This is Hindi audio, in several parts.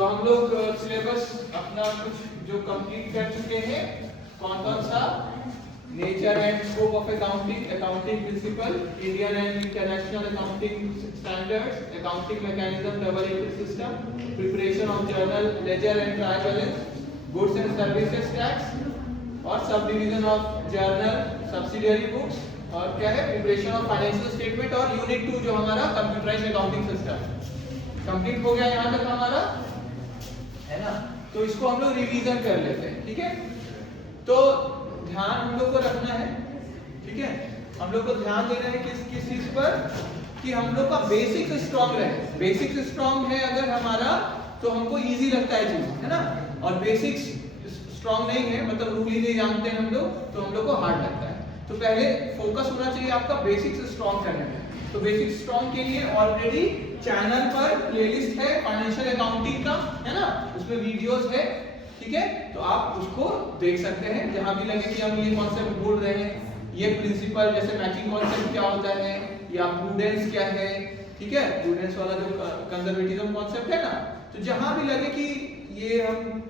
तो हम लोग सिलेबस अपना कुछ जो कंप्लीट कर चुके हैं, कौन कौन सा, nature and scope of accounting, accounting principle, Indian and international accounting standards, accounting mechanism, double entry system, preparation of journal, ledger and trial balance, goods and services tax और subdivision of journal, subsidiary books और क्या है, प्रिपरेशन ऑफ फाइनेंशियल स्टेटमेंट और यूनिट 2 जो हमारा कंप्यूटराइज्ड अकाउंटिंग सिस्टम कंप्लीट हो गया यहाँ तक हमारा, है ना। तो इसको हम लोग रिवीजन कर लेते हैं, ठीक है। तो ध्यान हम लोग को रखना है, ठीक है, हम लोग को ध्यान देना है किस किस चीज पर, कि हम लोग का बेसिक्स स्ट्रांग रहे। बेसिक्स स्ट्रांग है अगर हमारा तो हमको इजी लगता है चीज, है ना। और बेसिक्स स्ट्रांग नहीं है, मतलब रूल ही नहीं जानते हैं हम लोग, तो हम लोग को हार्ड लगता है। तो पहले फोकस होना चाहिए आपका बेसिक्स स्ट्रांग करने में। तो बेसिक स्ट्रांग के लिए ऑलरेडी चैनल पर प्लेलिस्ट है फाइनेंशियल अकाउंटिंग का, है ना, उसमें वीडियोस है, ठीक है। तो आप उसको देख सकते हैं, जहां भी लगे कि हम ये कॉन्सेप्ट बोल रहे हैं, ये प्रिंसिपल जैसे मैचिंग कॉन्सेप्ट क्या होता है या प्रूडेंस क्या है, ठीक है, प्रूडेंस वाला जो कंजर्वेटिज्म कॉन्सेप्ट है ना, तो जहां भी लगे कि ये हम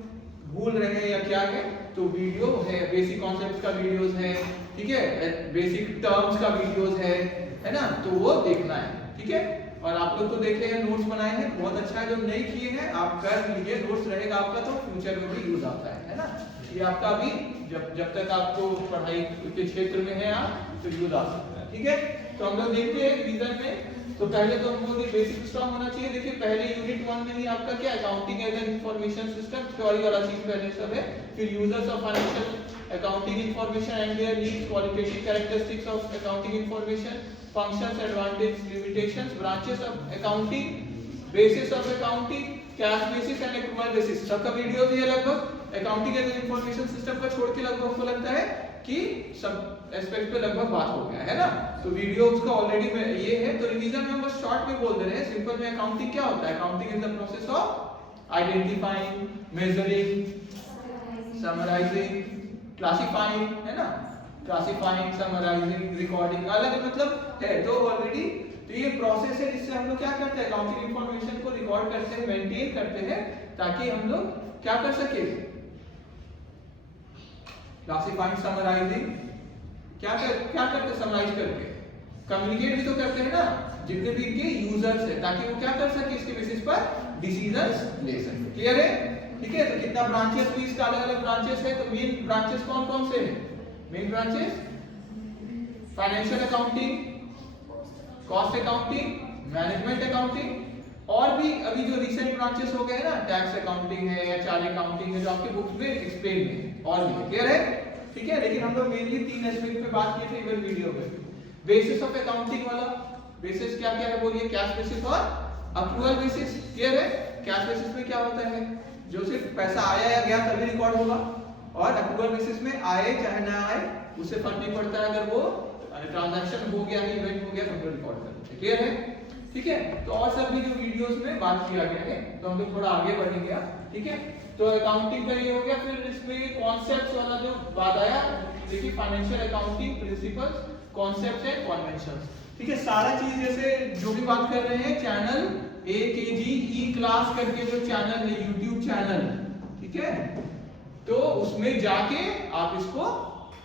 भूल रहे हैं या क्या है, तो वीडियो है, बेसिक कॉन्सेप्ट्स का वीडियोस है, ठीक है, बेसिक टर्म्स का वीडियोस है ना, तो वो देखना है, ठीक है। और आप लोग तो देखे हैं, नोट्स बनाए हैं, बहुत अच्छा है। जो नहीं किए हैं आप कर लीजिए, नोट्स रहेगा आपका तो फ्यूचर में भी यूज आता है ना। ये आपका अभी जब तक आपको पढ़ाई के क्षेत्र में है आप, तो यूज आ सकता है, ठीक है। तो हम लोग देखते हैं रिवीजन में। तो पहले तो हमको बेसिक स्ट्रांग होना चाहिए। देखिए पहले यूनिट 1 में ही आपका क्या, accounting as an information system, theory वाला चीज पहले सब है। फिर users of financial accounting information and their needs, qualitative characteristics of accounting information, functions, advantages, limitations, branches of accounting, basis of accounting, cash basis and accrual basis, सबका वीडियो भी है लगभग। अकाउंटिंग एज इंफॉर्मेशन सिस्टम का छोड़ के लगभग को लगता है कि सब एस्पेक्ट पे लगभग बात हो गया है ना। तो वीडियो उसका ऑलरेडी में ये है। तो रिवीजन में हम बस शॉर्ट में बोल दे रहे हैं, सिंपल में अकाउंटिंग क्या होता है। Accounting is the process of identifying, measuring, summarizing, classifying, है ना, क्लासिफाइंग, समराइजिंग, रिकॉर्डिंग, अलग मतलब है तो ऑलरेडी। तो ये प्रोसेस है जिससे हम लोग क्या करते हैं, अकाउंटिंग इंफॉर्मेशन को रिकॉर्ड करते हैं, मेंटेन करते हैं, ताकि हम लोग क्या कर सके, क्लासिफाइंग, समराइजिंग, क्या करते, समराइज करके कम्युनिकेट भी तो करते हैं ना जितने भी इनके यूजर्स है, ताकि वो क्या कर सके, इसके बेसिस पर डिसीजंस ले सके। क्लियर है, ठीक है। तो कितना ब्रांचेस भी इसका अलग अलग ब्रांचेस है। तो मेन ब्रांचेस कौन कौन से हैं, main branches financial accounting, cost accounting, management accounting, और भी अभी जो रिसेंट ब्रांचेस हो गए हैं ना, टैक्स अकाउंटिंग है या चार्ज अकाउंटिंग है, जो आपके बुक्स में एक्सप्लेन है और भी। क्लियर है, ठीक है। लेकिन हम लोग मेनली 3 एस्पेक्ट पे बात किए थे इवन वीडियो में। बेसिस ऑफ अकाउंटिंग वाला, बेसिस क्या क्या है बोलिए, कैश बेसिस और अक्रूवल बेसिस। क्लियर है। कैश बेसिस में क्या होता है, जो सिर्फ पैसा आया या गया तभी रिकॉर्ड होगा, और अक्रूवल बेसिस में आए चाहे ना आए उससे फर्क नहीं पड़ता, अगर वो ट्रांजैक्शन हो गया है, इवेंट हो गया तो हम रिकॉर्ड करते हैं। क्लियर है, ठीक है। तो और सब भी जो वीडियोस में बात किया गया है, तो हम लोग थोड़ा आगे बढ़ेंगे, ठीक है। तो अकाउंटिंग का ये हो गया। फिर इसमें कॉन्सेप्ट्स वाला जो बात आया, देखिए financial accounting principles, concepts and conventions, ठीक है। सारा चीज जैसे जो भी बात कर रहे हैं, चैनल AKG ई क्लास करके जो चैनल है, यूट्यूब चैनल, ठीक है, तो उसमें जाके आप इसको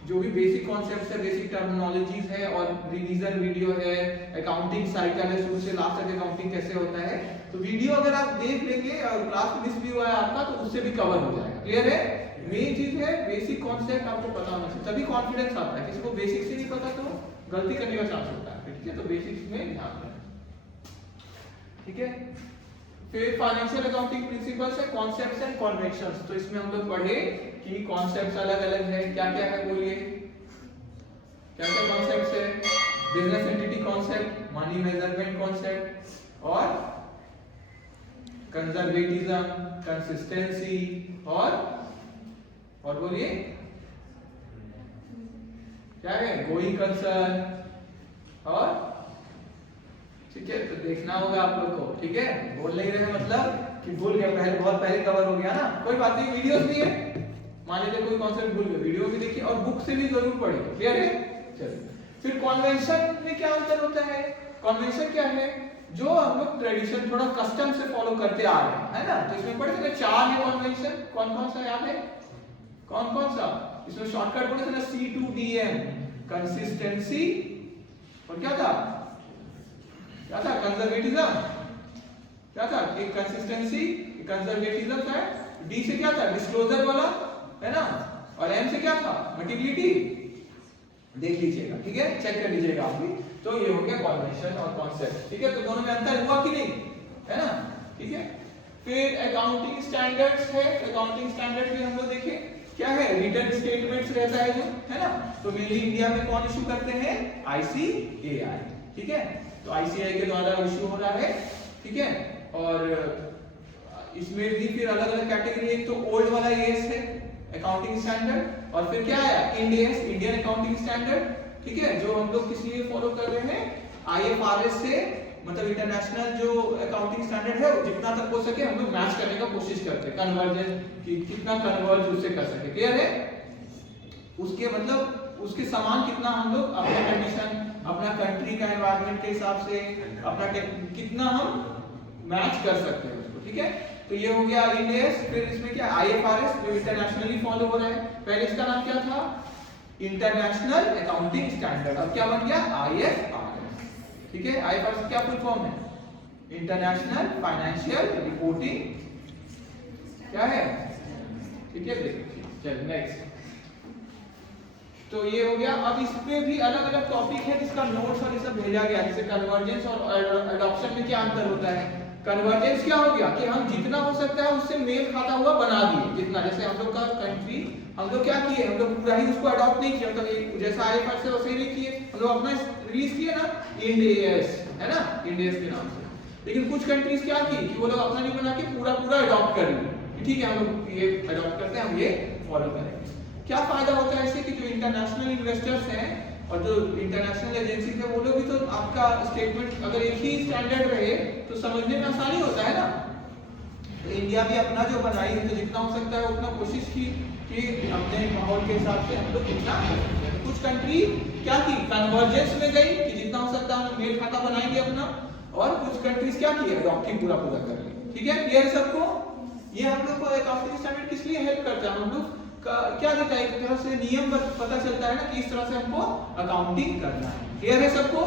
जो भी बेसिक कॉन्सेप्ट्स है, बेसिक टर्मिनोलॉजीज है, और रिवीजन वीडियो है, अकाउंटिंग साइकिल है, शुरू से लास्ट तक अकाउंटिंग कैसे होता है, तो वीडियो अगर आप देख लेंगे और क्लास मिस भी हुआ है आपका, तो उससे भी कवर हो जाएगा। क्लियर है। मेन चीज है बेसिक कॉन्सेप्ट आपको पता होना चाहिए, तभी कॉन्फिडेंस आता है। किसी को बेसिक से नहीं पता तो गलती करने का चांस होता है, ठीक है। तो बेसिक्स में ध्यान देना, ठीक है। फिर फाइनेंशियल अकाउंटिंग प्रिंसिपल्स है, कॉन्सेप्ट्स एंड कन्वेंशंस। तो इसमें हम लोग पढ़े कि कॉन्सेप्ट्स अलग अलग है, क्या क्या है बोलिए, क्या क्या कॉन्सेप्ट्स है, business entity concept, money measurement concept, और कंजर्वेटिज्म, कंसिस्टेंसी, और बोलिए क्या है, गोइंग कंसर्न, और ठीक है। तो देखना होगा आप लोग को, ठीक है। बोल नहीं रहे मतलब कि भूल गया, पहले बहुत पहले कवर हो गया ना, कोई बात नहीं, वीडियोस भी है, मान लीजिए कोई कॉन्सेप्ट भूल गए, वीडियो भी देखिए और बुक से भी जरूर पढ़िए। क्लियर है, चलिए। फिर कन्वेंशन में क्या अंतर होता है, कन्वेंशन क्या है, जो हम लोग ट्रेडिशन थोड़ा कस्टम से फॉलो करते आ रहे हैं, है ना। तो इसमें पढ़े थे 4 है कन्वेंशन, कौन कौन सा याद है, कौन कौन सा, इसमें शॉर्टकट पढ़े थे ना, C2DM, कंसिस्टेंसी, और क्या था, कंजर्वेटिज्म, क्या था, एक कंसिस्टेंसी, कंजर्वेटिज्म था, डी से क्या था, डिस्क्लोजर वाला, है ना, और एम से क्या था, मल्टीप्लिटी। देख लीजिएगा, ठीक है, चेक कर लीजिएगा आप भी। तो ये हो गया कॉन्वेंशन और कॉन्सेप्ट, ठीक है। तो दोनों में अंतर हुआ कि नहीं, है ना, ठीक है। फिर अकाउंटिंग स्टैंडर्ड्स है, अकाउंटिंग स्टैंडर्ड भी हम लोग देखें क्या है, रिटर्न स्टेटमेंट्स रहता है जो, है ना। तो मेनली इंडिया में कौन इशू करते हैं, ICAI, ठीक है। तो ICAI के द्वारा इशू हो रहा है, ठीक है। और इसमें भी फिर अलग अलग कैटेगरी, एक तो ओल्ड वाला AS है अकाउंटिंग स्टैंडर्ड, और फिर क्या आया, IND-AS, इंडियन अकाउंटिंग स्टैंडर्ड, ठीक है, जो हम लोग किस लिए फॉलो कर रहे हैं, IFRS से, मतलब इंटरनेशनल जो अकाउंटिंग स्टैंडर्ड है जितना तक हो सके हम लोग मैच करने का कोशिश करते हैं, कन्वर्जेंस कि कितना कन्वर्ज उससे कर सके, क्लियर है, उसके मतलब उसके समान कितना हम लोग अपने कंडीशन, अपना कंट्री का एनवायरनमेंट के हिसाब से अपना कितना हम मैच कर सकते हैं उसको, ठीक है। तो ये हो गया IND-AS। फिर इसमें क्या, IFRS जो इंटरनेशनली फॉलो हो रहा है, पहले इसका नाम क्या था, इंटरनेशनल अकाउंटिंग स्टैंडर्ड, अब क्या बन गया, IFRS, ठीक है। IFRS क्या फुल फॉर्म है, इंटरनेशनल फाइनेंशियल रिपोर्टिंग, क्या है, ठीक है। चलिए नेक्स्ट, तो ये हो गया। अब इसमें भी अलग अलग टॉपिक है जिसका नोट्स और ये सब भेजा गया, जैसे कन्वर्जेंस और एडॉप्शन में क्या अंतर होता है। कन्वर्जेंस क्या हो गया कि हम जितना हो सकता है उससे मेल खाता हुआ बना दिए, जितना, जैसे हम लोग का कंट्री हम लोग क्या किए, हम लोग पूरा ही उसको अडॉप्ट नहीं किया, मतलब जैसा IFRS से वैसे ही नहीं किए, हम लोग अपना रिलीज किए ना, IND-AS, है ना, IND-AS के नाम से। लेकिन कुछ कंट्रीज क्या की कि वो लोग अपना नहीं बना के पूरा पूरा अडॉप्ट कर लिए, ठीक है, हम लोग ये अडॉप्ट करते हैं, हम ये फॉलो करेंगे। क्या फायदा होता है इससे कि जो इंटरनेशनल इन्वेस्टर्स हैं और जो इंटरनेशनल एजेंसीज है वो लोग भी तो आपका स्टेटमेंट अगर एक ही स्टैंडर्ड रहे तो समझने में आसानी होता है ना। तो इंडिया भी अपना जो बनाई है तो जितना हो सकता है उतना कोशिश की कि अपने माहौल के हिसाब से हम लोग कितना, कुछ कंट्री क्या की, कन्वर्जेंस में गई कि जितना हो सकता है हम मेल खाता बनाएंगे अपना, और कुछ कंट्रीज क्या की, अडॉप्ट पूरा पूरा कर ली, ठीक है, क्लियर सबको। ये हम लोग को अकाउंटिंग स्टैंडर्ड किस लिए हेल्प करता है, हम लोग क्या देता है, एक तरह से नियम पता चलता है ना कि इस तरह से हमको अकाउंटिंग करना है, क्लियर है सबको।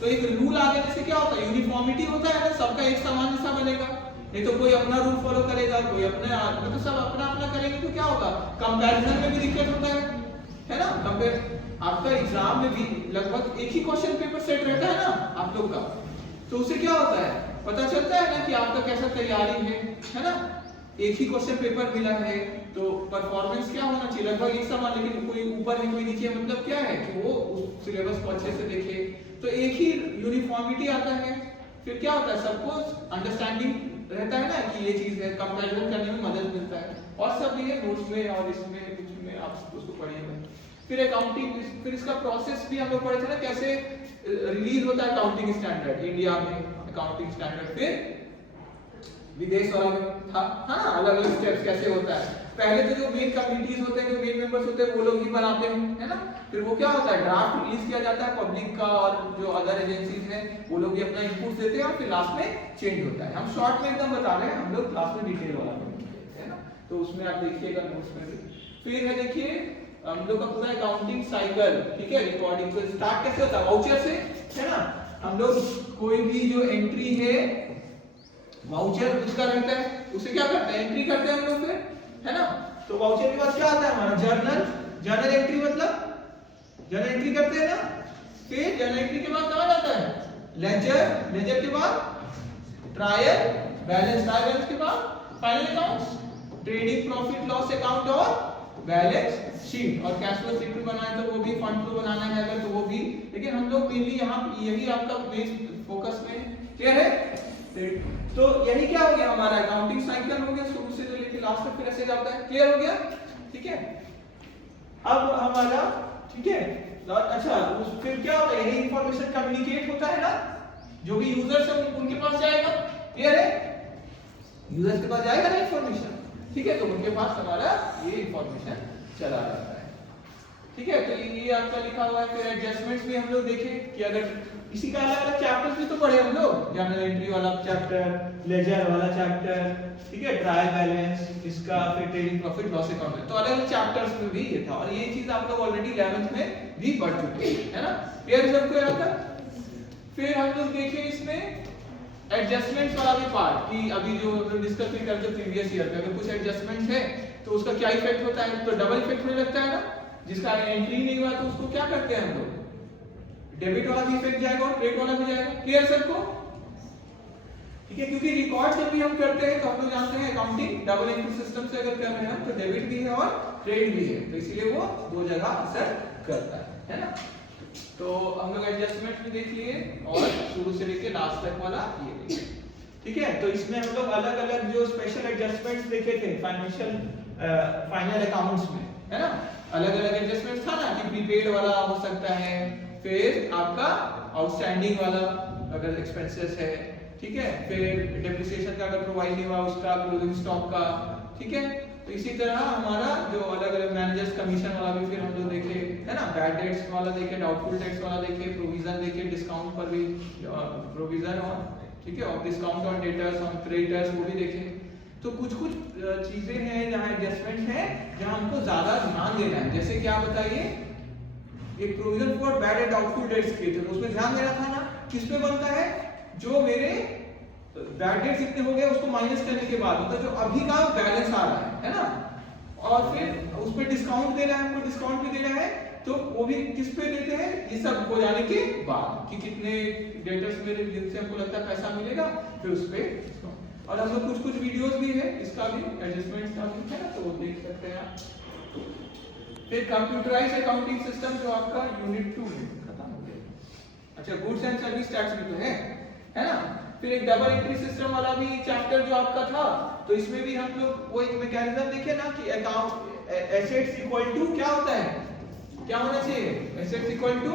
तो एक रूल आ जाने से क्या होता है, यूनिफॉर्मिटी होता है ना, सबका एक समान जैसा बनेगा, नहीं तो कोई अपना रूल फॉलो करेगा, कोई अपने, मतलब सब अपना अपना करेंगे तो क्या होगा, कंपैरिजन में भी दिक्कत होता है ना। कंपेयर, आपका एग्जाम में भी लगभग एक ही क्वेश्चन पेपर सेट रहता है ना आप लोग का, तो उससे क्या होता है, पता चलता है ना कि आपका कैसा तैयारी है ना। एक ही क्वेश्चन पेपर मिला है तो परफॉर्मेंस क्या होना चाहिए, लगभग एक समान, लेकिन कोई ऊपर है कोई नीचे, मतलब क्या है कि वो उस सिलेबस को अच्छे से देखे, तो एक ही यूनिफॉर्मिटी आता है, फिर क्या होता है, सबको अंडरस्टैंडिंग रहता है ना कि ये चीज है, कंपैरिजन करने में मदद मिलता है, और सब ये नोट्स में और इसमें कुछ में आप उसको पढ़िएगा। फिर अकाउंटिंग, फिर इसका प्रोसेस भी हम लोग पढ़े थे ना, कैसे रिलीज होता है अकाउंटिंग स्टैंडर्ड, इंडिया में अकाउंटिंग स्टैंडर्ड, फिर विदेश वाला में था, हाँ, अलग अलग स्टेप्स कैसे होता है। पहले तो जो मेन कमिटीज होते हैं, जो मेन मेंबर्स होते हैं वो लोग ही बनाते हैं, है ना। फिर वो क्या होता है, ड्राफ्ट रिलीज किया जाता है पब्लिक का, और जो अदर एजेंसीज हैं वो लोग भी अपना इनपुट देते हैं, और फिर लास्ट में चेंज होता है। हम शॉर्ट में एकदम बता रहे हैं, हम लोग क्लास में डिटेल वाला है ना, तो उसमें आप देखिएगा नोट्स में भी। फिर है देखिए हम लोग का पूरा अकाउंटिंग साइकिल, ठीक है, रिकॉर्डिंग को स्टार्ट कैसे होता है, वाउचर से, है ना। हम लोग कोई भी जो एंट्री है वाउचर उसका रहता है, उसे क्या करते हैं, एंट्री करते हैं हम लोग, फिर है ना। तो वाउचर के बाद क्या आता है हमारा, जर्नल एंट्री, मतलब जर्नल एंट्री करते हैं ना। फिर जर्नल एंट्री के बाद कहां जाता है, लेजर के बाद ट्रायल बैलेंस के बाद final accounts, trading profit loss account और बैलेंस शीट, और कैश फ्लो स्टेटमेंट बनाए तो वो भी, फंड फ्लो बनाना है अगर तो वो भी, लेकिन हम लोग मेनली यहाँ यही आपका मेन फोकस में, क्लियर है। तो यही क्या हो गया, हमारा अकाउंटिंग साइकिल हो गया, शुरू से लेकर लास्ट तक फिर ऐसे जाता है, क्लियर हो गया, ठीक है। अब हमारा, ठीक है, अच्छा फिर क्या होता है, यही इंफॉर्मेशन कम्युनिकेट होता है ना, जो भी यूजर्स है उनके पास जाएगा, क्लियर है, यूजर्स के पास जाएगा ना इंफॉर्मेशन, ठीक है, तो उनके पास हमारा ये इंफॉर्मेशन चला जाता है। ठीक है, तो ये आपका लिखा हुआ है। फिर एडजस्टमेंट्स भी हम लोग देखें कि अगर इसी का अलग अलग चैप्टर्स भी तो पढ़े हम लोग, जर्नल एंट्री वाला चैप्टर, लेजर वाला चैप्टर, ठीक है, ट्रायल बैलेंस, इसका फिर ट्रेडिंग प्रॉफिट लॉस अकाउंट, तो अलग अलग चैप्टर्स में भी ये था। और ये चीज आप लोग ऑलरेडी 11th में भी पढ़ चुके हैं, है ना, क्लियर है सबको यहाँ तक। फिर हम लोग देखें इसमें एडजस्टमेंट्स वाला भी पार्ट, कि अभी जो हम लोग डिस्कस भी करते प्रीवियस ईयर पे, अगर कुछ एडजस्टमेंट है तो उसका क्या इफेक्ट होता है, तो डबल इफेक्ट होने लगता है ना, जिसका एंट्री नहीं हुआ तो उसको क्या करते हैं हम लोग, डेबिट वाला भी इफेक्ट जाएगा और क्रेडिट वाला भी जाएगा, क्लियर सबको, ठीक है, क्योंकि रिकॉर्ड जब भी हम करते हैं तो हम लोग जानते हैं अकाउंटिंग डबल एंट्री सिस्टम से अगर कर रहे हैं तो डेबिट भी है और क्रेडिट भी है, तो इसीलिए वो दो जगह असर करता है ना। तो हम लोग एडजस्टमेंट भी देख लिए और शुरू से लेके लास्ट तक वाला ये देखिए, ठीक है। तो इसमें हम लोग अलग अलग जो स्पेशल एडजस्टमेंट्स देखे थे फाइनेंशियल फाइनल अकाउंट्स में, है ना, अलग अलग एडजस्टमेंट्स था ना, कि प्रीपेड वाला हो सकता है, फिर आपका आउटस्टैंडिंग वाला अगर एक्सपेंसेस है, ठीक है, फिर डेप्रिसिएशन का अगर प्रोवाइड नहीं हुआ उसका, क्लोजिंग स्टॉक का, ठीक है। तो इसी तरह हमारा जो अलग अलग मैनेजर्स कमीशन वाला भी फिर हम लोग देखे, है ना, बैड डेट्स वाला देखे, डाउटफुल डेट्स वाला देखे, प्रोविजन देखे, डिस्काउंट पर भी प्रोविजन और, ठीक है, और discount on debtors on creditors वो भी देखे। तो कुछ कुछ चीजें हैं जहाँ एडजस्टमेंट है जहाँ हमको ज्यादा ध्यान देना है, जैसे कि आप बताइए, एक provision for bad and doubtful debts किए थे, उसमें ध्यान देना था ना, किस पे बनता है, जो मेरे बैड डेट्स इतने हो गए उसको माइनस करने के बाद होता है, जो अभी का बैलेंस आ रहा है ना, और फिर उस पे डिस्काउंट देना है, हमको डिस्काउंट भी देना है, तो वो भी किस पे देते हैं, ये सब हो जाने के बाद, कि कितने डेटर्स मेरे जिनसे हमको लगता है पैसा मिलेगा, फिर उस पे डिस्काउंट। और हम लोग कुछ कुछ वीडियोस भी है इसका भी, एडजस्टमेंट्स का भी है ना, तो वो देख सकते हैं आप। फिर कंप्यूटराइज्ड अकाउंटिंग सिस्टम जो आपका यूनिट 2 में खत्म हो गया। अच्छा, गुड्स एंड सर्विस टैक्स भी तो है ना। फिर एक डबल एंट्री सिस्टम वाला भी चैप्टर जो आपका था, तो इसमें भी हम लोग वो एक मैकेनिज्म देखे ना, कि अकाउंट एसेट्स इक्वल टू क्या होता है, क्या होना चाहिए, assets equal to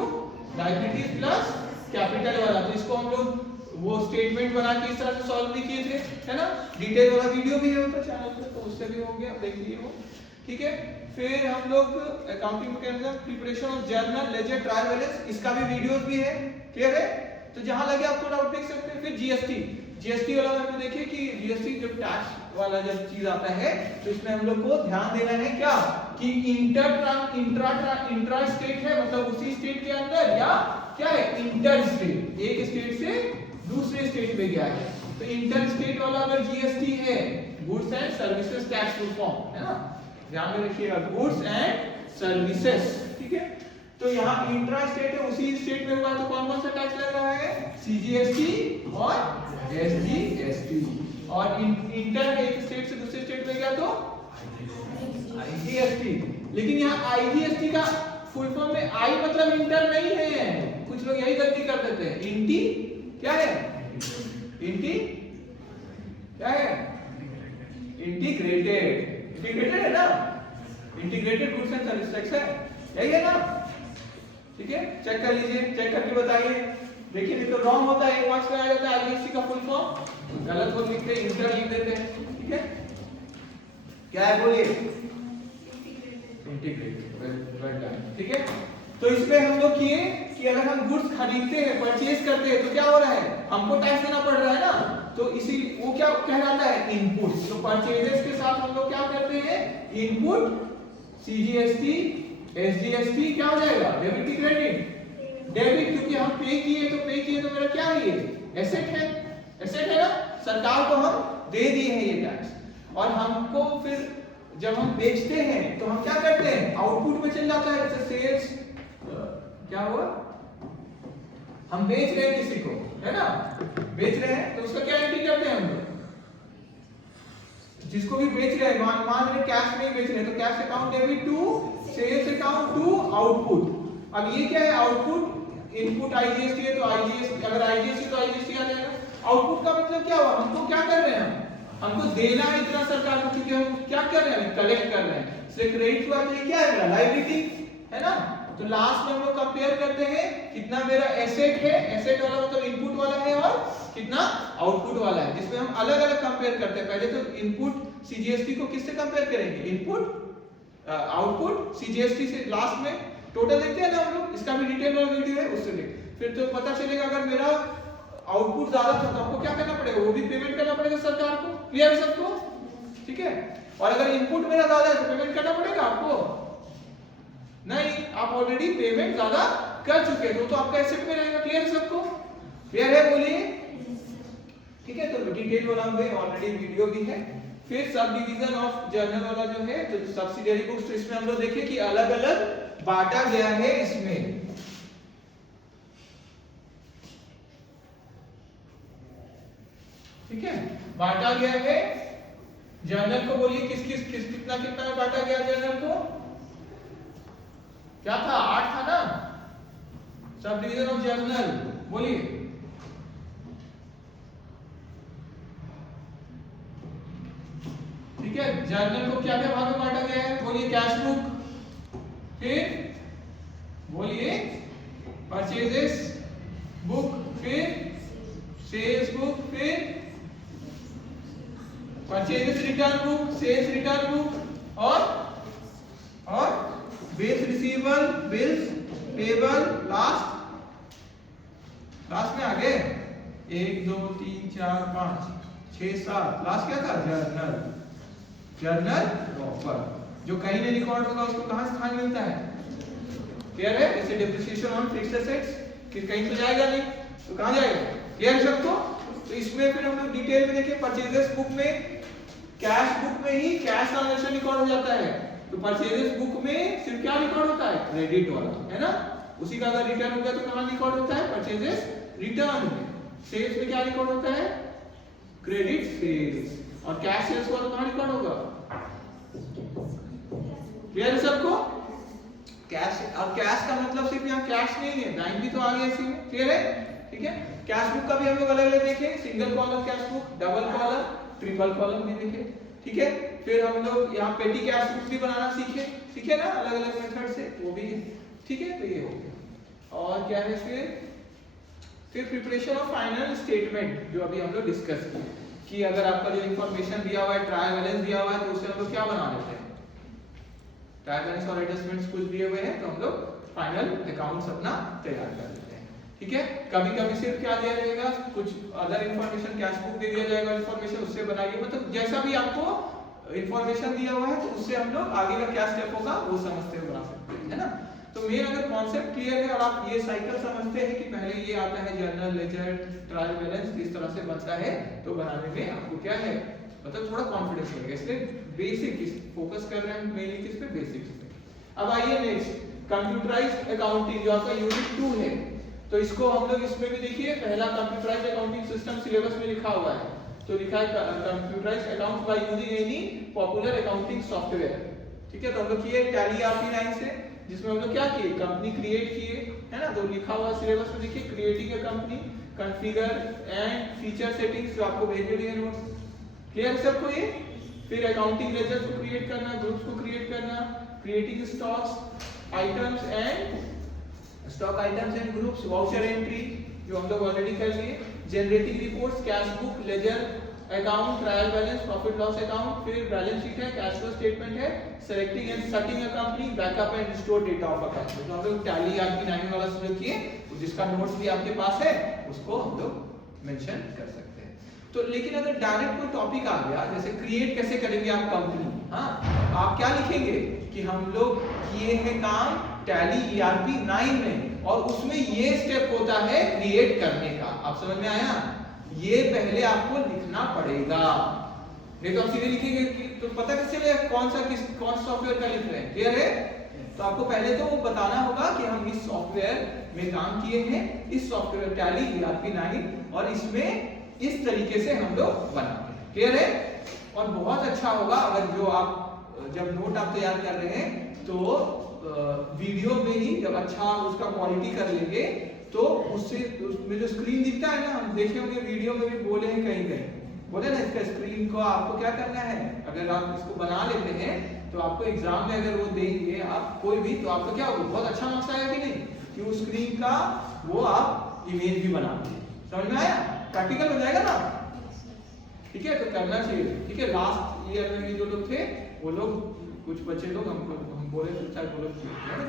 liabilities plus capital वाला। तो इसको हम लोग वो स्टेटमेंट बना के इस तरह से सॉल्व भी किए थे, है ना, डिटेल वाला वीडियो भी है ऊपर चैनल पे, तो उससे भी होंगे, आप देख लीजिए वो, ठीक है। फिर हम लोग accounting mechanism, preparation of journal, ledger, trial balance, इसका भी वीडियोस भी है, क्लियर है, तो जहां लगे आप थोड़ा डाउट देख सकते हैं। फिर जीएसटी वाला में देखिए कि जीएसटी जब टैक्स वाला जब चीज आता है तो इसमें हम लोग को ध्यान देना है क्या, कि इंट्रा स्टेट है, मतलब उसी स्टेट के अंदर, या क्या है, इंटर स्टेट, एक स्टेट से दूसरे स्टेट में गया है, तो इंटर स्टेट वाला अगर जीएसटी है, goods and services tax reform, है ना, ध्यान में रखिएगा, गुड्स एंड सर्विसेज, ठीक है। तो यहाँ इंट्रा स्टेट है, उसी स्टेट में हुआ, तो कौन कौन सा टैक्स लग रहा है, सीजीएसटी और एसजीएसटी, और इंटर एक स्टेट से दूसरे स्टेट में गया तो आईजीएसटी। लेकिन यहाँ आईजीएसटी का फुल फॉर्म में आई मतलब इंटर नहीं है, कुछ लोग यही गलती कर देते हैं, इंटी क्या है, इंटी क्या है, इंटीग्रेटेड है ना, integrated goods and service tax है, यही है ना, ठीक है, चेक कर लीजिए, चेक करके बताइए, देखिए नहीं तो रॉन्ग होता है, एक मार्क्स में आ जाता है आईजीएसटी का फुल फॉर्म, गलत वो लिखते हैं, इंटर लिख देते हैं, ठीक है, क्या है बोलिए, इंटीग्रेटेड, ठीक है। तो इसमें हम लोग किए कि अगर हम गुड्स खरीदते हैं, परचेज करते हैं, तो क्या हो रहा है, हमको टैक्स देना पड़ रहा है ना, तो इसी वो क्या कहलाता है, इनपुट। तो परचेजेस के साथ हम लोग क्या करते हैं, इनपुट, सीजीएसटी, एसजीएसटी क्या हो जाएगा, डेबिट की क्रेडिट, डेबिट, क्योंकि हम पे किए तो मेरा क्या है, ये एसेट है ना, सरकार को हम दे दिए हैं ये टैक्स, और हमको फिर जब हम बेचते हैं तो हम क्या करते हैं, आउटपुट में चल जाता है, जैसे सेल्स, क्या हुआ, हम बेच रहे हैं किसी को, है ना, बेच रहे हैं तो उसका क्या एंट्री करते हैं हम लोग, जिसको भी बेच रहे हैं, मान रहे कैश में ही बेच रहे हैं, तो cash account debit to sales account to output. अब ये क्या है, आउटपुट, इनपुट आईजीएसटी है तो आईजीएसटी, अगर आईजीएसटी तो आईजीएसटी आ जाएगा। आउटपुट का मतलब क्या हुआ, हमको क्या कर रहे हैं, हमको देना है इतना सरकार को, क्योंकि हम क्या कर रहे हैं, कलेक्ट कर रहे हैं, इसलिए क्रेडिट हुआ, तो ये क्या है, लायबिलिटी है ना। तो लास्ट में हम लोग कंपेयर करते हैं कितना मेरा एसेट है, एसेट वाला मतलब इनपुट वाला है, और कितना आउटपुट वाला है, जिसमें हम अलग अलग कंपेयर करते हैं। पहले तो इनपुट सीजीएसटी को किससे कंपेयर करेंगे, इनपुट आउटपुट सीजीएसटी से लास्ट में टोटल देखते हैं ना हम लोग, इसका भी डिटेल वाला वीडियो है, उससे देख फिर तो पता चलेगा। अगर मेरा आउटपुट ज्यादा था तो आपको क्या करना पड़ेगा, वो भी पेमेंट करना पड़ेगा सरकार को। क्लियर है सबको? ठीक है। और अगर इनपुट मेरा ज्यादा है तो पेमेंट करना पड़ेगा आपको? नहीं, आप ऑलरेडी पेमेंट ज्यादा कर चुके हो तो आपका एसेट में रहेगा। क्लियर है सबको? क्लियर है बोलिए? ठीक है, तो डिटेल वाला में ऑलरेडी वीडियो भी है। फिर सब डिवीजन ऑफ जर्नल वाला जो है तो सब्सिडियरी बुक्स, तो इसमें हम लोग देखें कि अलग अलग बांटा गया है इसमें। ठीक है, बांटा गया है जर्नल को। बोलिए किस कितना कितना में बांटा गया जर्नल को? क्या था? 8 था ना सब डिवीजन ऑफ जर्नल। बोलिए ठीक है, जर्नल को क्या क्या भाग में बांटा गया है? बोलिए कैश बुक, फिर बोलिए परचेजेस बुक, फिर सेल्स बुक, फिर purchases return book, sales return book, और bills receivable, bills payable, last में आ गए 1 2 3 4 5 6 7। लास्ट क्या था? जर्नल प्रॉपर, जो कहीं नहीं रिकॉर्ड होगा उसको कहां स्थान मिलता है? क्लियर है? जैसे डिप्रिसिएशन ऑन फिक्स्ड एसेट्स कि कहीं तो जाएगा नहीं, तो कहां जाएगा? क्लियर है सबको? तो इसमें फिर हम लोग डिटेल में देखें, परचेजेस बुक में, कैश बुक में ही कैश ट्रांजैक्शन रिकॉर्ड हो जाता है, तो परचेजेस बुक में सिर्फ क्या रिकॉर्ड होता है? क्रेडिट वाला, है ना? उसी का अगर रिटर्न हो गया तो कहां रिकॉर्ड होता है? परचेजेस रिटर्न में। सेल्स में क्या रिकॉर्ड होता है? Credit sales. और कैश सेल्स वाला कहां रिकॉर्ड होगा? क्लियर है सबको? कैश, अब कैश का मतलब सिर्फ यहाँ कैश नहीं है, बैंक भी तो आ गया इसी में। क्लियर है? ठीक है, कैश बुक का भी हम लोग अलग अलग देखे, single column cash book, double column, triple column भी देखे। ठीक है, फिर हम लोग यहाँ पेटी कैश बुक भी बनाना सीखे ना अलग अलग मेथड से, वो भी है। ठीक है, तो ये हो गया। और क्या है फिर प्रिपरेशन ऑफ फाइनल स्टेटमेंट, जो अभी हम लोग डिस्कस किए कि अगर आपका जो इंफॉर्मेशन दिया हुआ है, ट्रायल बैलेंस दिया हुआ है, तो उससे हम लोग क्या बना लेते हैं? ट्रायल बैलेंस और एडजस्टमेंट्स कुछ दिए हुए हैं तो हम लोग फाइनल अकाउंट्स अपना तैयार कर लेते हैं। ठीक है, कभी कभी सिर्फ क्या दिया जाएगा, कुछ अदर इंफॉर्मेशन, कैश बुक दे दिया जाएगा इंफॉर्मेशन, उससे बनाइए। मतलब जैसा भी आपको इंफॉर्मेशन दिया हुआ है तो उससे हम लोग आगे का क्या स्टेप होगा वो समझते हुए बना सकते हैं, है ना? तो मेन अगर कॉन्सेप्ट क्लियर है और आप ये साइकिल समझते हैं कि पहले ये आता है जर्नल, लेजर, ट्रायल बैलेंस, किस तरह से बनता है, तो बनाने में आपको क्या है मतलब थोड़ा कॉन्फिडेंस मिलेगा। इसलिए बेसिक फोकस कर रहे हैं मेनली किस पे? बेसिक्स पे। अब आइए नेक्स्ट, कंप्यूटराइज्ड अकाउंटिंग जो आपका यूनिट 2 है, तो इसको हम लोग इसमें भी देखिए, पहला कंप्यूटराइज्ड अकाउंटिंग सिस्टम सिलेबस में लिखा हुआ है, तो लिखा है computerised accounts by using any popular accounting software. ठीक है, तो हम लोग किए टैली ERP 9 से, जिसमें हम लोग क्या किए? कंपनी क्रिएट किए, है ना? तो लिखा हुआ सिलेबस में देखिए, creating a company, configure and feature settings, जो आपको भेजे हुए हैं नोट्स। क्लियर है सबको ये? फिर अकाउंटिंग लेजर्स को क्रिएट करना, ग्रुप्स को क्रिएट करना, creating stocks items and stock items and groups, voucher entry जो हम लोग ऑलरेडी कर लिए, generating reports, cash book, ledger account, trial balance, profit loss account, फिर बैलेंस शीट है, कैश फ्लो स्टेटमेंट है, selecting and setting a company, backup and restore data of a company. तो हम लोग टैली ERP 9 वाला शुरू किए, तो जिसका नोट्स भी आपके पास है उसको हम लोग मेंशन कर सकते हैं। तो लेकिन अगर डायरेक्ट कोई टॉपिक आ गया, जैसे क्रिएट कैसे करेंगे आप कंपनी, हाँ, आप क्या लिखेंगे कि हम लोग किए हैं काम टैली ERP 9 में, और उसमें ये स्टेप होता है क्रिएट करने का। आप समझ में आया? ये पहले आपको लिखना पड़ेगा, नहीं तो आप सीधे लिखेंगे कि तो पता कैसे चलेगा कौन सा सॉफ्टवेयर का लिख रहे हैं? क्लियर है? तो आपको पहले तो वो बताना होगा कि हम इस सॉफ्टवेयर में काम किए हैं, इस सॉफ्टवेयर टैली ERP 9, और इसमें इस तरीके से हम लोग बनाते हैं। क्लियर है? और बहुत अच्छा होगा अगर जो आप जब नोट आप तैयार कर रहे हैं तो वीडियो में ही जब अच्छा उसका क्वालिटी कर लेंगे तो उससे उसमें जो स्क्रीन दिखता है ना, हम देखे होंगे वीडियो में भी बोले हैं कहीं कहीं, बोले ना इसका स्क्रीन को आपको क्या करना है, अगर आप इसको बना लेते हैं तो आपको एग्जाम में अगर वो देंगे आप कोई भी, तो आपका क्या होगा, बहुत अच्छा मार्क्स आएगा कि नहीं, कि उस स्क्रीन का वो आप इमेज भी बना दें। समझ में आया? प्रैक्टिकल हो जाएगा ना? ठीक है, तो करना चाहिए। ठीक है, लास्ट ईयर में भी जो लोग थे वो लोग कुछ बच्चे लोग हम बोले तो चाहे बोलो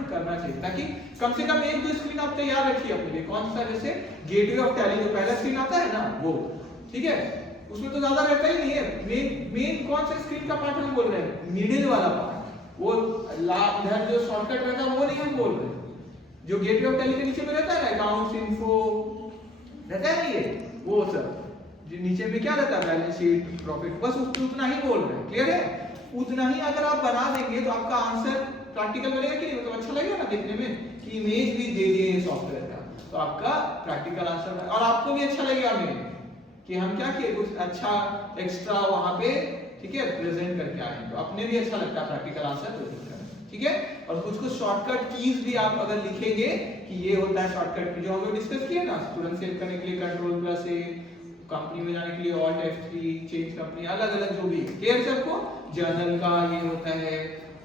करना चाहिए, ताकि कम से कम एक दो स्क्रीन आप तैयार रखिए अपने लिए। कौन सा, जैसे गेटवे ऑफ टैली जो पहला स्क्रीन आता है ना वो, ठीक है, उसमें तो ज्यादा रहता ही नहीं है। मेन कौन सा स्क्रीन का पार्ट हम बोल रहे हैं, मिडिल वाला पार्ट, वो इधर जो शॉर्टकट रहता है वो नहीं हम बोल रहे। जो गेटवे ऑफ टैली के नीचे में रहता है ना अकाउंट्स इन्फो रहता है नहीं ये, वो सब जो नीचे में क्या रहता है बैलेंस शीट प्रॉफिट, बस उतना ही बोल रहे हैं। क्लियर है? उतना ही अगर आप बना देंगे तो आपका आंसर प्रैक्टिकल बनेगा कि नहीं, मतलब अच्छा लगेगा ना देखने में कि इमेज भी दे दिए हैं सॉफ्टवेयर का, तो आपका प्रैक्टिकल आंसर और आपको भी अच्छा लगेगा मेरे कि हम क्या किए, कुछ अच्छा एक्स्ट्रा वहां पे, ठीक है, प्रेजेंट करके आए, तो अपने भी अच्छा लगता है प्रैक्टिकल आंसर प्रेजेंट करना, ठीक है। और कुछ कुछ शॉर्टकट कीज भी आप अगर लिखेंगे कि ये होता है शॉर्टकट की, जो हम लोग डिस्कस किए ना, स्टूडेंट सेव करने के लिए कंट्रोल+A, कंपनी में जाने के लिए ऑल्ट F3, चेंज कंपनी, अलग अलग जो भी क्लियर सबको, जर्नल का ये होता है,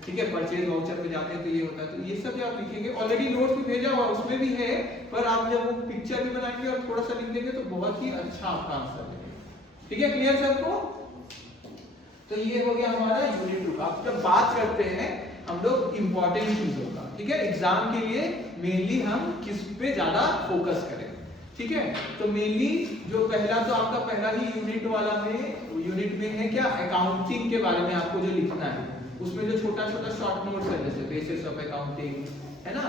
ठीक है, परचेज वाउचर पे जाते हैं तो ये होता है, तो ये सब जो आप लिखेंगे, ऑलरेडी नोट्स भी भेजा हुआ उसमें भी है, पर आप जब वो पिक्चर भी बनाएंगे और थोड़ा सा लिख देंगे तो बहुत ही अच्छा आपका आंसर है, ठीक है, क्लियर सबको। तो ये हो गया हमारा यूनिट 2। अब जब बात करते हैं हम लोग इंपॉर्टेंट चीजों का, ठीक है, एग्जाम के लिए मेनली हम किस पे ज्यादा फोकस करें, ठीक है। तो मेनली जो पहला तो आपका पहला ही यूनिट वाला यूनिट में है क्या, अकाउंटिंग के बारे में आपको जो लिखना है, उसमें जो छोटा छोटा शॉर्ट नोट्स है, जैसे बेसिस ऑफ अकाउंटिंग है ना,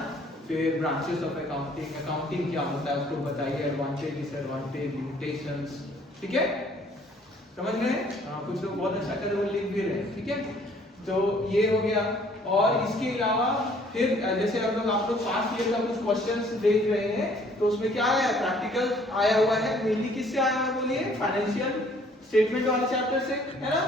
फिर ब्रांचेस ऑफ अकाउंटिंग, अकाउंटिंग क्या होता है उसको बताइए, एडवांटेज डिसएडवांटेज लिमिटेशंस, ठीक है, समझ गए? कुछ लोग बहुत अच्छा कर रहे लिख भी रहे हैं, ठीक है। तो ये हो गया, और इसके अलावा फिर जैसे हम लोग आप लोग पास्ट ईयर का कुछ क्वेश्चंस देख रहे हैं, तो उसमें क्या आया, प्रैक्टिकल आया हुआ है, मेनली किससे आया हुआ है बोलिए, फाइनेंशियल स्टेटमेंट वाले चैप्टर से, है ना,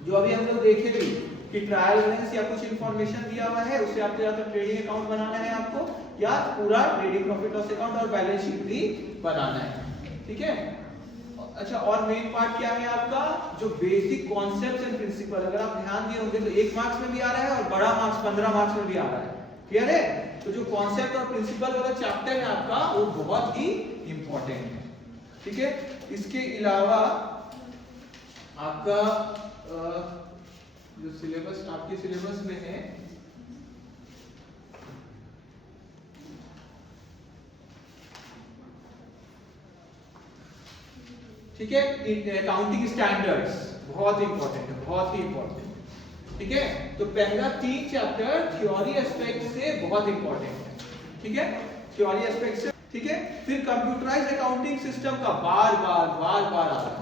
जो अभी हम लोग देखे थे कि ट्रायल बैलेंस या कुछ इंफॉर्मेशन दिया हुआ है, उससे आपको या तो ट्रेडिंग अकाउंट बनाना है आपको, या पूरा ट्रेडिंग प्रॉफिट लॉस अकाउंट और बैलेंस शीट भी बनाना है, ठीक है। अच्छा, और मेन पार्ट क्या है आपका, जो बेसिक कॉन्सेप्ट्स एंड प्रिंसिपल, अगर आप ध्यान दिए होंगे तो 1 मार्क्स में भी आ रहा है और बड़ा मार्क्स 15 मार्क्स में भी आ रहा है, क्लियर है। तो जो कॉन्सेप्ट और प्रिंसिपल वाला चैप्टर है आपका, वो बहुत ही इंपॉर्टेंट है, ठीक है। इसके अलावा आपका जो सिलेबस आपके सिलेबस में है, ठीक है, अकाउंटिंग स्टैंडर्ड्स बहुत इंपॉर्टेंट है, बहुत ही इंपॉर्टेंट, ठीक है। तो पहला 3 चैप्टर थ्योरी एस्पेक्ट से बहुत इंपॉर्टेंट है, ठीक है, थ्योरी एस्पेक्ट से, ठीक है। फिर कंप्यूटराइज्ड अकाउंटिंग सिस्टम का बार बार आता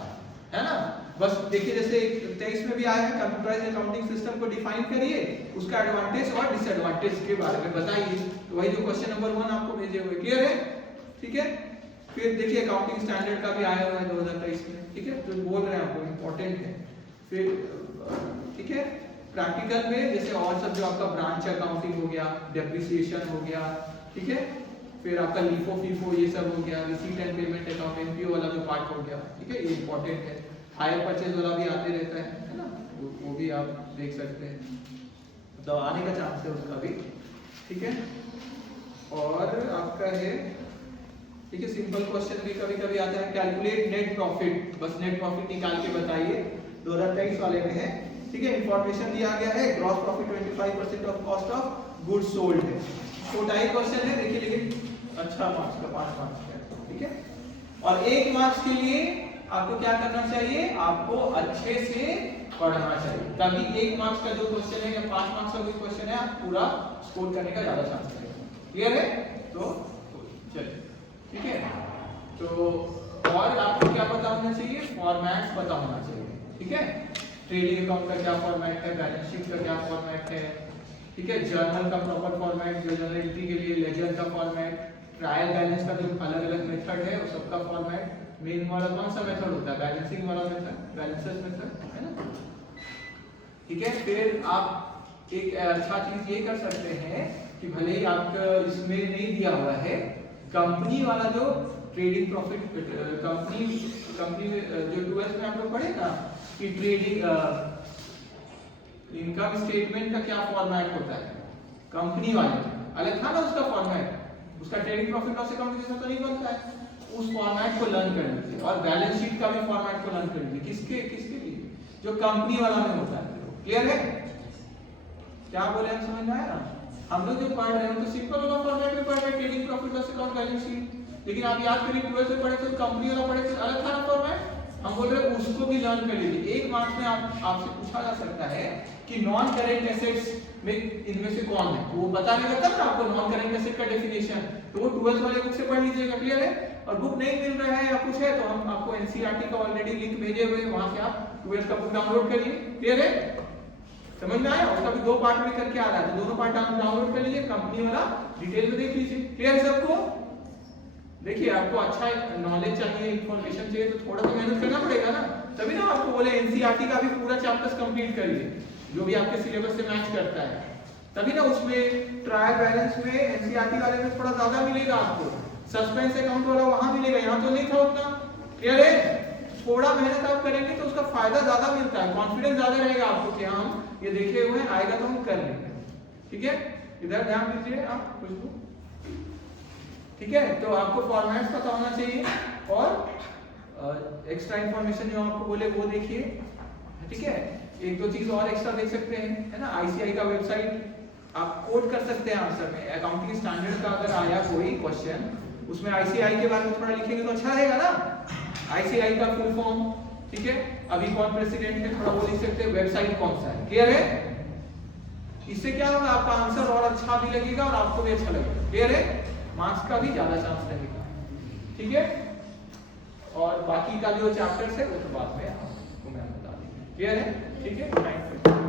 है ना, बस देखिए जैसे 23 में भी आया है, कंप्यूटराइज्ड अकाउंटिंग सिस्टम को डिफाइन करिए, उसका एडवांटेज और डिसएडवांटेज के बारे में बताइए, तो वही जो क्वेश्चन नंबर 1 आपको भेजे हुए, क्लियर है, ठीक है। फिर देखिए अकाउंटिंग स्टैंडर्ड का भी आया हुआ है 2023 में, ठीक है, तो बोल रहे हैं आपको इंपॉर्टेंट है। फिर ठीक है, प्रैक्टिकल में जैसे और सब जो आपका ब्रांच अकाउंटिंग हो गया, डेप्रिसिएशन हो गया, ठीक है, फिर आपका लीफो फीफो ये सब हो गया, receipt and payment account MPO वाला जो पार्ट हो गया, ठीक है, ये इंपॉर्टेंट है। हायर परचेज वाला भी आते रहता है ना, वो भी आप देख सकते हैं, तो आने का चांस है उसका भी, ठीक है। और आपका है, ठीक है, सिंपल क्वेश्चन भी कभी कभी आता है, कैलकुलेट नेट प्रॉफिट, बस नेट प्रॉफिट निकाल के बताइए, 2023 वाले में है, ठीक है। इंफॉर्मेशन दिया गया है, gross profit 25% of cost of goods sold है, छोटा ही क्वेश्चन है, देखिए, लेकिन अच्छा मार्क्स का 5 मार्क्स का, ठीक है। और 1 मार्क्स के लिए आपको क्या करना चाहिए, आपको अच्छे से पढ़ना चाहिए, तभी 1 मार्क्स का जो क्वेश्चन है या 5 मार्क्स का कोई क्वेश्चन है, आप पूरा स्कोर करने का ज्यादा चांस है, क्लियर है। तो चलिए, ठीक है, तो और आपको क्या पता होना चाहिए, फॉर्मेट्स पता होना चाहिए, ठीक है, ट्रेडिंग अकाउंट का क्या फॉर्मेट है, बैलेंस शीट का क्या फॉर्मेट है, ठीक है, जर्नल का प्रॉपर फॉर्मेट, जो जर्नल एंट्री के लिए लेजर का फॉर्मेट, ट्रायल बैलेंस का जो अलग अलग मेथड है वो सबका फॉर्मेट, मेन वाला कौन सा मेथड होता है, बैलेंसिंग वाला मेथड, बैलेंसेस मेथड, है ना, ठीक है। फिर आप एक अच्छा चीज ये कर सकते हैं कि भले ही आपका इसमें नहीं दिया हुआ है, कंपनी वाला जो ट्रेडिंग प्रॉफिट कंपनी में जो 12th में आप लोग पढ़े ना कि ट्रेडिंग इनकम स्टेटमेंट का क्या फॉर्मेट होता है, कंपनी वाले अलग था ना उसका फॉर्मेट, उसका ट्रेडिंग प्रॉफिट लॉस अकाउंट जैसा तो नहीं बनता है, उस फॉर्मेट को लर्न कर लीजिए, और बैलेंस शीट का भी फॉर्मेट को लर्न कर लीजिए, किसके लिए, जो कंपनी वाला में होता है, क्लियर है, क्या बोले हम समझ में आया ना? हम लोग जो पढ़ रहे हैं तो सिंपल वाला फॉर्मेट में पढ़ रहे हैं, trading profit loss account balance sheet, लेकिन आप याद करिए 12 से पढ़े थे तो कंपनी वाला पढ़े थे, अलग था ना फॉर्मेट। हम बोल रहे हैं उसको भी लर्न कर लीजिए। एक मार्क्स में आपसे पूछा जा सकता है कि नॉन करेंट एसेट्स में इनमें से कौन है, तो वो बता देगा तब ना आपको नॉन करेंट एसेट का डेफिनेशन, तो वो 12th वाले बुक से पढ़ लीजिएगा। क्लियर है? और बुक नहीं मिल रहा है या कुछ है तो हम आपको एनसीईआरटी का ऑलरेडी लिंक भेजे हुए हैं, वहां से आप 12th का बुक डाउनलोड करिए। क्लियर है? समझ में आया? उसका भी 2 पार्ट में करके आ रहा है, तो दोनों पार्ट आप डाउनलोड कर लीजिए, कंपनी वाला डिटेल में देख लीजिए। क्लियर है सबको? देखिए आपको अच्छा नॉलेज चाहिए, इंफॉर्मेशन चाहिए तो थोड़ा तो मेहनत करना पड़ेगा ना, तभी ना आपको बोले एनसीईआरटी का भी पूरा चैप्टर्स कंप्लीट करिए जो भी आपके सिलेबस से मैच करता है, तभी ना उसमें ट्रायल बैलेंस में एनसीईआरटी वाले में थोड़ा ज्यादा मिलेगा आपको, सस्पेंस अकाउंट वाला वहां मिलेगा, यहाँ तो नहीं था उतना। क्लियर है? थोड़ा मेहनत आप करेंगे तो उसका फायदा ज्यादा मिलता है, कॉन्फिडेंस ज्यादा रहेगा आपको कि हाँ हम ये देखे हुए हैं, आएगा तो हम कर लेंगे। ठीक है? इधर ध्यान दीजिए आप खुशबू। ठीक है? तो आपको फॉर्मेट्स पता होना चाहिए और एक्स्ट्रा इंफॉर्मेशन जो आपको बोले वो देखिए। ठीक है? एक दो चीज और एक्स्ट्रा देख सकते हैं, है ना, आईसीआई का वेबसाइट आप कोड कर सकते हैं आंसर में, अकाउंटिंग स्टैंडर्ड का अगर आया कोई क्वेश्चन उसमें आईसीआई के बारे में थोड़ा लिखेंगे तो अच्छा रहेगा ना, आईसीआई का फुल फॉर्म। ठीक है? अभी कौन प्रेसिडेंट है थोड़ा वो लिख सकते हैं, वेबसाइट कौन सा है। क्लियर है? इससे क्या होगा, आपका आंसर और अच्छा भी लगेगा और आपको भी अच्छा लगेगा। क्लियर है? मार्क्स का भी ज्यादा चांस रहेगा। ठीक है? और बाकी का जो चैप्टर्स है वो तो बाद में आपको मैं बता देंगे। क्लियर है? ठीक है? Thank you.